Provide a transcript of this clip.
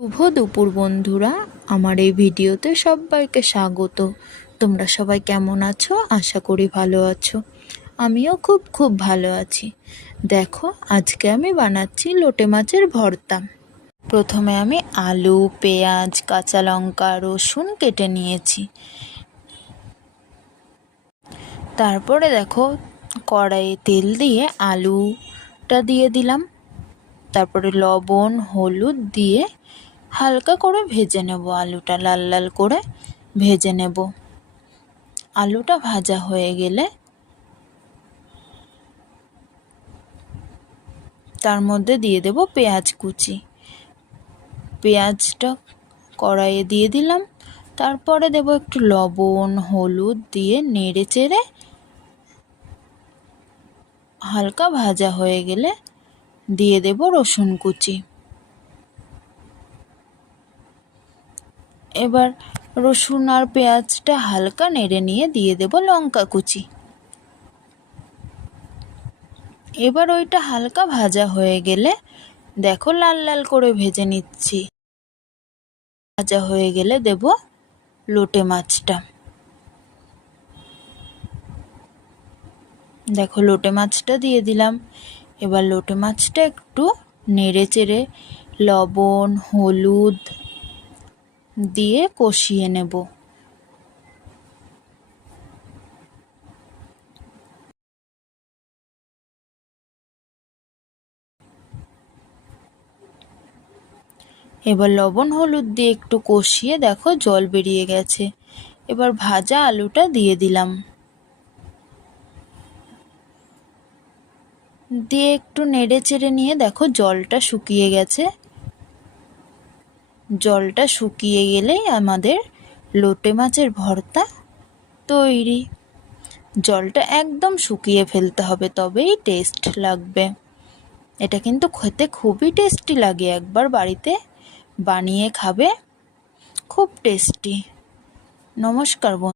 শুভ দুপুর বন্ধুরা, আমার এই ভিডিওতে সবাইকে স্বাগত। তোমরা সবাই কেমন আছো? আশা করি ভালো আছো। আমিও খুব ভালো আছি। দেখো, আজকে আমি বানাচ্ছি লোটে মাছের ভর্তা। প্রথমে আমি আলু, পেঁয়াজ, কাঁচা লঙ্কা, রসুন কেটে নিয়েছি। তারপরে দেখো, কড়াইয়ে তেল দিয়ে আলুটা দিয়ে দিলাম। তারপরে লবণ, হলুদ দিয়ে হালকা করে ভেজে নেব। আলুটা লাল লাল করে ভেজে নেব। আলুটা ভাজা হয়ে গেলে তার মধ্যে দিয়ে দেব পেঁয়াজ কুচি। পেঁয়াজটা কড়াইয়ে দিয়ে দিলাম। তারপরে দেব একটু লবণ, হলুদ দিয়ে নেড়ে চেড়ে হালকা ভাজা হয়ে গেলে দিয়ে দেব রসুন কুচি। এবার রসুন আর পেঁয়াজটা হালকা নেড়ে নিয়ে দিয়ে দেব লঙ্কা কুচি। এবার ওইটা হালকা ভাজা হয়ে গেলে দেখো লাল লাল করে ভেজে নিচ্ছি। ভাজা হয়ে গেলে দেব লোটে মাছটা। দেখো লোটে মাছটা দিয়ে দিলাম। এবার লোটে মাছটা একটু নেড়ে চেড়ে লবণ, হলুদ দিয়ে কষিয়ে নেব। এবার লবণ হলুদ দিয়ে একটু কষিয়ে দেখো জল বেরিয়ে গেছে। এবার ভাজা আলুটা দিয়ে দিলাম। দিয়ে একটু নেড়ে চেড়ে নিয়ে দেখো জলটা শুকিয়ে গেছে। জলটা শুকিয়ে গেলেই আমাদের লোটে মাছের ভর্তা তৈরি। জলটা একদম শুকিয়ে ফেলতে হবে, তবেই টেস্ট লাগবে। এটা কিন্তু খেতে খুবই টেস্টি লাগে। একবার বাড়িতে বানিয়ে খাবে, খুব টেস্টি। নমস্কার বন্ধু।